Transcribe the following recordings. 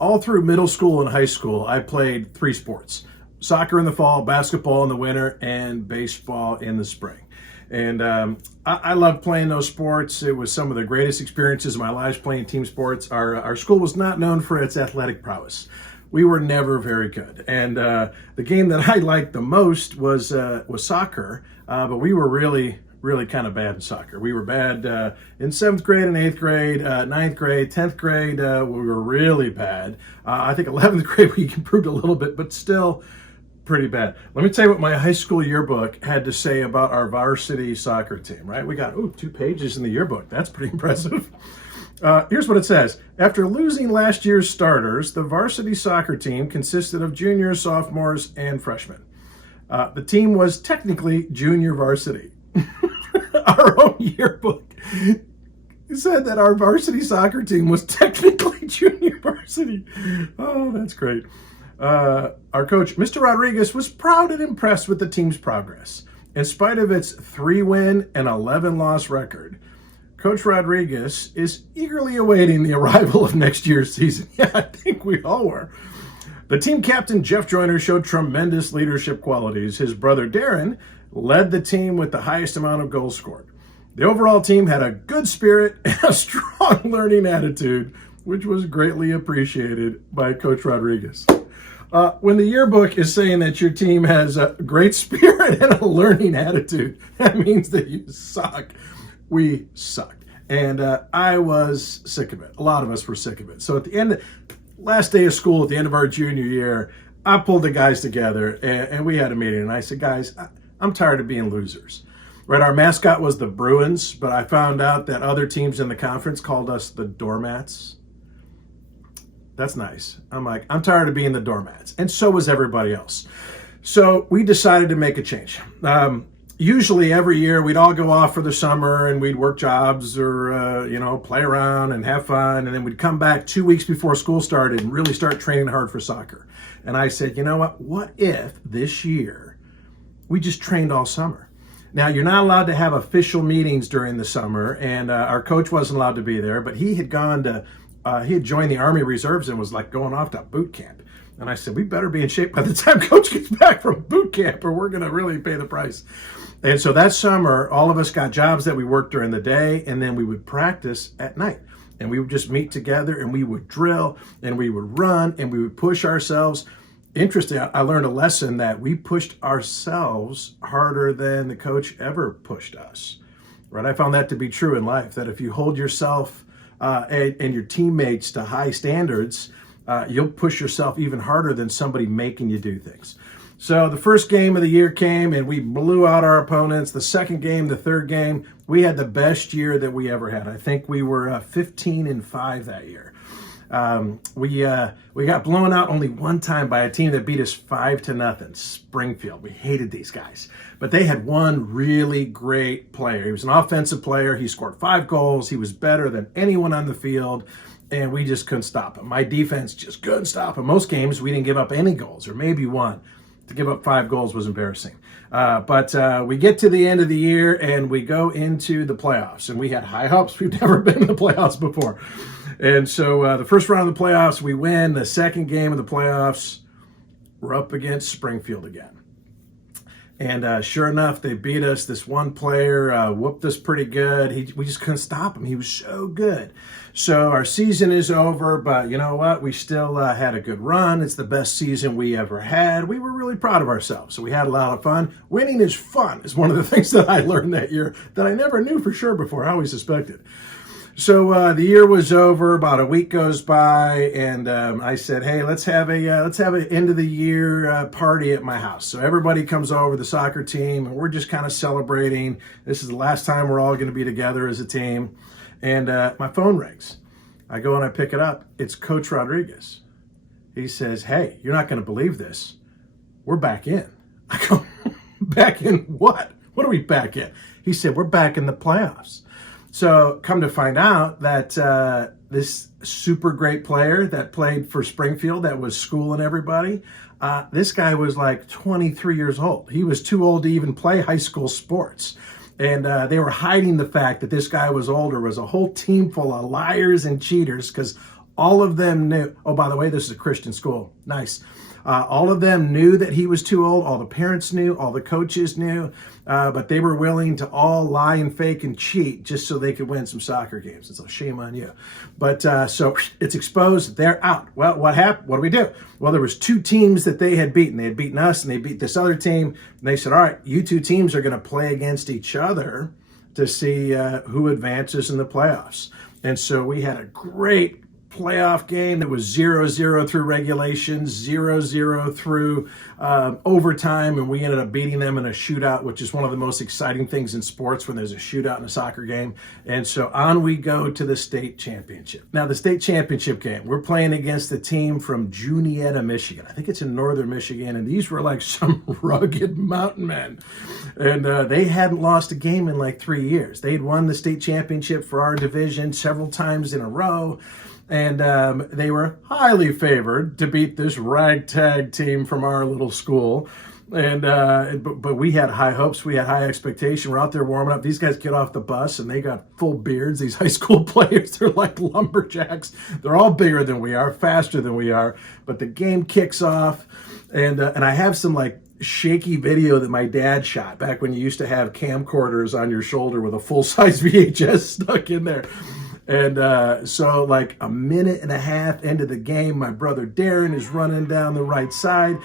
all through middle school and high school, I played three sports: soccer in the fall, basketball in the winter, and baseball in the spring. And I loved playing those sports. It was some of the greatest experiences of my life playing team sports. Our school was not known for its athletic prowess. We were never very good. And the game that I liked the most was soccer, but we were really kind of bad in soccer. We were bad in 7th grade and 8th grade, 9th grade, 10th grade, we were really bad. I think 11th grade we improved a little bit, but still pretty bad. Let me tell you what my high school yearbook had to say about our varsity soccer team, right? We got 2 pages in the yearbook. That's pretty impressive. Here's what it says. After losing last year's starters, the varsity soccer team consisted of juniors, sophomores, and freshmen. The team was technically junior varsity. Our own yearbook said that our varsity soccer team was technically junior varsity. Oh, that's great. Our coach, Mr. Rodriguez, was proud and impressed with the team's progress. In spite of its 3-win and 11-loss record, Coach Rodriguez is eagerly awaiting the arrival of next year's season. Yeah, I think we all were. The team captain, Jeff Joyner, showed tremendous leadership qualities. His brother, Darren, led the team with the highest amount of goals scored. The overall team had a good spirit and a strong learning attitude, which was greatly appreciated by Coach Rodriguez. When the yearbook is saying that your team has a great spirit and a learning attitude, that means that you suck. We sucked. And I was sick of it. A lot of us were sick of it. So at the end, last day of school, at the end of our junior year, I pulled the guys together and we had a meeting. And I said, guys, I'm tired of being losers. Right? Our mascot was the Bruins, but I found out that other teams in the conference called us the Doormats. That's nice. I'm like, I'm tired of being the doormats. And so was everybody else. So we decided to make a change. Usually every year we'd all go off for the summer and we'd work jobs or, play around and have fun. And then we'd come back 2 weeks before school started and really start training hard for soccer. And I said, you know what if this year we just trained all summer? Now, you're not allowed to have official meetings during the summer, and our coach wasn't allowed to be there, but he had joined the Army Reserves and was like going off to boot camp. And I said, we better be in shape by the time coach gets back from boot camp or we're going to really pay the price. And so that summer, all of us got jobs that we worked during the day, and then we would practice at night. And we would just meet together and we would drill and we would run and we would push ourselves. Interesting, I learned a lesson that we pushed ourselves harder than the coach ever pushed us. Right? I found that to be true in life, that if you hold yourself and your teammates to high standards, you'll push yourself even harder than somebody making you do things. So the first game of the year came and we blew out our opponents. The second game, the third game, we had the best year that we ever had. I think we were 15-5 that year. We got blown out only one time by a team that beat us 5-0, Springfield. We hated these guys, but they had one really great player. He was an offensive player. He scored 5 goals. He was better than anyone on the field, and we just couldn't stop him. My defense just couldn't stop him. Most games, we didn't give up any goals, or maybe one. To give up 5 goals was embarrassing. But we get to the end of the year, and we go into the playoffs, and we had high hopes. We've never been in the playoffs before. And so the first round of the playoffs, we win. The second game of the playoffs, we're up against Springfield again. And sure enough, they beat us. This one player whooped us pretty good. We just couldn't stop him. He was so good. So our season is over, but you know what? We still had a good run. It's the best season we ever had. We were really proud of ourselves. So we had a lot of fun. Winning is fun is one of the things that I learned that year that I never knew for sure before. I always suspected. So the year was over. About a week goes by, and I said, "Hey, let's have an end of the year party at my house." So everybody comes over, the soccer team, and we're just kind of celebrating. This is the last time we're all going to be together as a team. And my phone rings. I go and I pick it up. It's Coach Rodriguez. He says, "Hey, you're not going to believe this. We're back in." I go, "Back in what? What are we back in?" He said, "We're back in the playoffs." So come to find out that this super great player that played for Springfield that was schooling everybody, this guy was like 23 years old. He was too old to even play high school sports. And they were hiding the fact that this guy was older. It was a whole team full of liars and cheaters because All of them knew. Oh, by the way, this is a Christian school. Nice. All of them knew that he was too old. All the parents knew. All the coaches knew. But they were willing to all lie and fake and cheat just so they could win some soccer games. It's a shame on you. But so it's exposed. They're out. Well, what happened? What do we do? Well, there was 2 teams that they had beaten. They had beaten us and they beat this other team. And they said, all right, you 2 teams are going to play against each other to see who advances in the playoffs. And so we had a great playoff game that was 0-0 through regulation, 0-0 through overtime, and we ended up beating them in a shootout, which is one of the most exciting things in sports when there's a shootout in a soccer game. And so on we go to the state championship. Now, the state championship game, we're playing against a team from Juniata, Michigan. I think it's in northern Michigan, and these were like some rugged mountain men. And they hadn't lost a game in like 3 years. They'd won the state championship for our division several times in a row. And they were highly favored to beat this ragtag team from our little school. And but we had high hopes. We had high expectation. We're out there warming up. These guys get off the bus and they got full beards. These high school players, they're like lumberjacks. They're all bigger than we are, faster than we are. But the game kicks off. And I have some like shaky video that my dad shot back when you used to have camcorders on your shoulder with a full-size VHS stuck in there. And so like a minute and a half into the game, my brother Darren is running down the right side.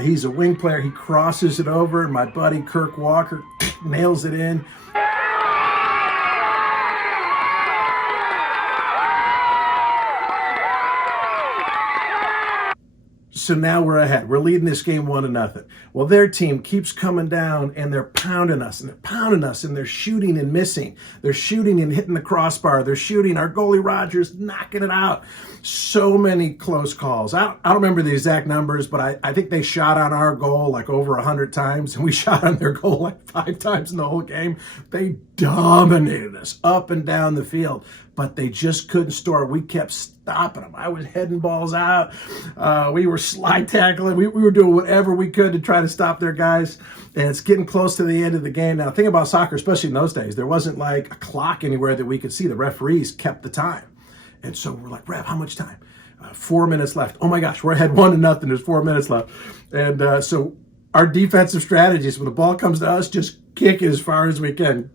He's a wing player. He crosses it over, and my buddy Kirk Walker nails it in. So now we're ahead. We're leading this game 1-0. Well, their team keeps coming down and they're pounding us and they're pounding us and they're shooting and missing. They're shooting and hitting the crossbar. They're shooting. Our goalie Rogers knocking it out. So many close calls. I don't remember the exact numbers, but I think they shot on our goal like over 100 times and we shot on their goal like 5 times in the whole game. They dominated us up and down the field, but they just couldn't score. We kept stopping them. I was heading balls out. We were slide tackling. We were doing whatever we could to try to stop their guys. And it's getting close to the end of the game. Now, the thing about soccer, especially in those days, there wasn't like a clock anywhere that we could see. The referees kept the time. And so we're like, Rev, how much time? 4 minutes left. Oh my gosh, we're ahead 1-0. There's 4 minutes left. And so our defensive strategies, when the ball comes to us, just kick it as far as we can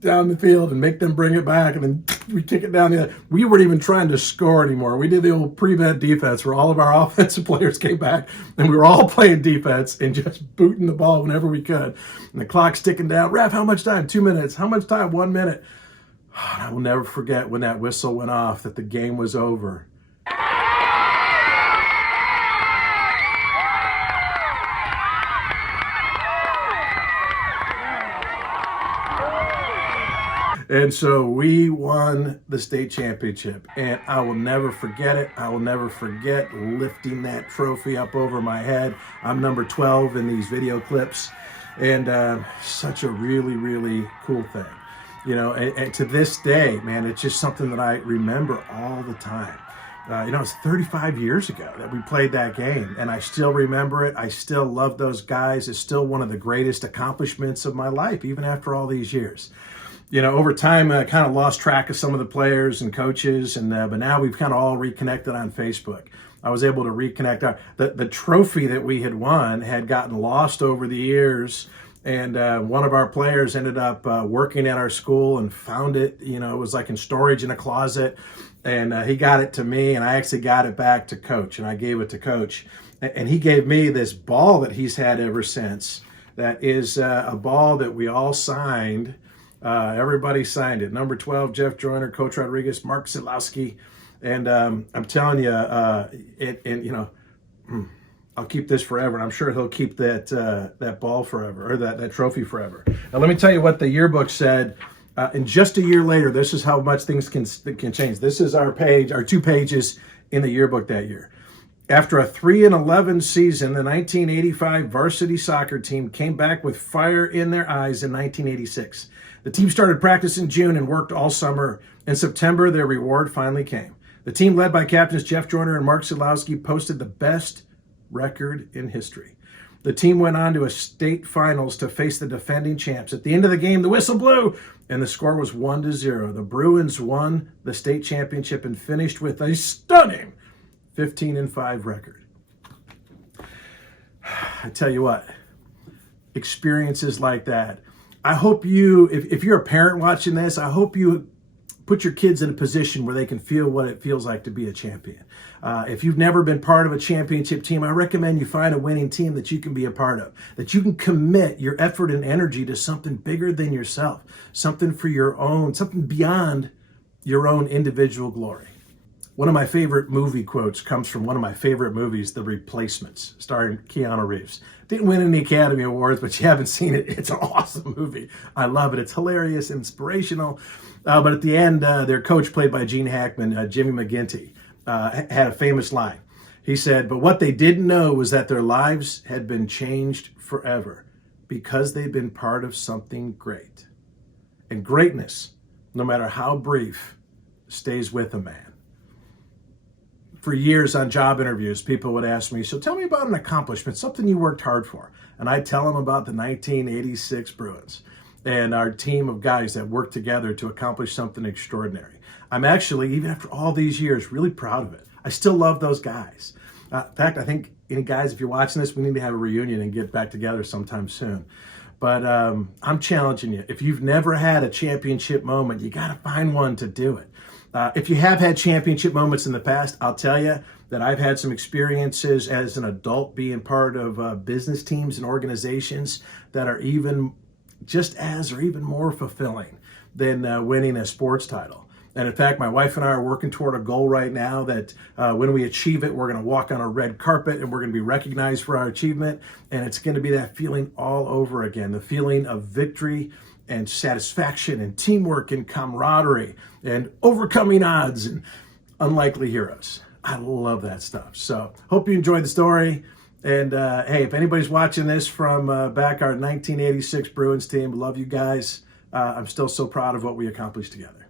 down the field and make them bring it back, and then we kick it down the other. We weren't even trying to score anymore. We did the old prevent defense where all of our offensive players came back and we were all playing defense and just booting the ball whenever we could. And the clock's ticking down. Ref, how much time? 2 minutes. How much time? 1 minute. I will never forget when that whistle went off that the game was over. And so we won the state championship, and I will never forget it. I will never forget lifting that trophy up over my head. I'm number 12 in these video clips, and such a really, really cool thing. You know, and to this day, man, it's just something that I remember all the time. You know, it's 35 years ago that we played that game, and I still remember it. I still love those guys. It's still one of the greatest accomplishments of my life, even after all these years. You know, over time, I kind of lost track of some of the players and coaches, and but now we've kind of all reconnected on Facebook. I was able to reconnect. The trophy that we had won had gotten lost over the years, and one of our players ended up working at our school and found it. You know, it was like in storage in a closet, and he got it to me, and I actually got it back to Coach, and I gave it to Coach. And he gave me this ball that he's had ever since. That is a ball that we all signed. Everybody signed it. Number 12, Jeff Joyner, Coach Rodriguez, Mark Sidlowski. And I'm telling you, you know, I'll keep this forever. And I'm sure he'll keep that ball forever, or that trophy forever. Now, let me tell you what the yearbook said. And just a year later, this is how much things can change. This is our 2 pages in the yearbook that year. After a 3-11 season, the 1985 varsity soccer team came back with fire in their eyes in 1986. The team started practice in June and worked all summer. In September, their reward finally came. The team, led by captains Jeff Joyner and Mark Sidlowski, posted the best record in history. The team went on to a state finals to face the defending champs. At the end of the game, the whistle blew, and the score was 1-0. The Bruins won the state championship and finished with a stunning 15-5 record. I tell you what, experiences like that. I hope you, if you're a parent watching this, I hope you put your kids in a position where they can feel what it feels like to be a champion. If you've never been part of a championship team, I recommend you find a winning team that you can be a part of, that you can commit your effort and energy to something bigger than yourself, something for your own, something beyond your own individual glory. One of my favorite movie quotes comes from one of my favorite movies, The Replacements, starring Keanu Reeves. Didn't win any Academy Awards, but you haven't seen it. It's an awesome movie. I love it. It's hilarious, inspirational. But at the end, their coach, played by Gene Hackman, Jimmy McGinty, had a famous line. He said, "But what they didn't know was that their lives had been changed forever because they'd been part of something great. And greatness, no matter how brief, stays with a man." For years on job interviews, people would ask me, "So tell me about an accomplishment, something you worked hard for." And I'd tell them about the 1986 Bruins and our team of guys that worked together to accomplish something extraordinary. I'm actually, even after all these years, really proud of it. I still love those guys. In fact, I think, guys, if you're watching this, we need to have a reunion and get back together sometime soon. But I'm challenging you. If you've never had a championship moment, you got to find one to do it. If you have had championship moments in the past, I'll tell you that I've had some experiences as an adult being part of business teams and organizations that are even just as or even more fulfilling than winning a sports title. And in fact, my wife and I are working toward a goal right now that when we achieve it, we're going to walk on a red carpet and we're going to be recognized for our achievement. And it's going to be that feeling all over again, the feeling of victory and satisfaction and teamwork and camaraderie and overcoming odds and unlikely heroes. I love that stuff. So hope you enjoyed the story. And hey, if anybody's watching this from back our 1986 Bruins team, love you guys. I'm still so proud of what we accomplished together.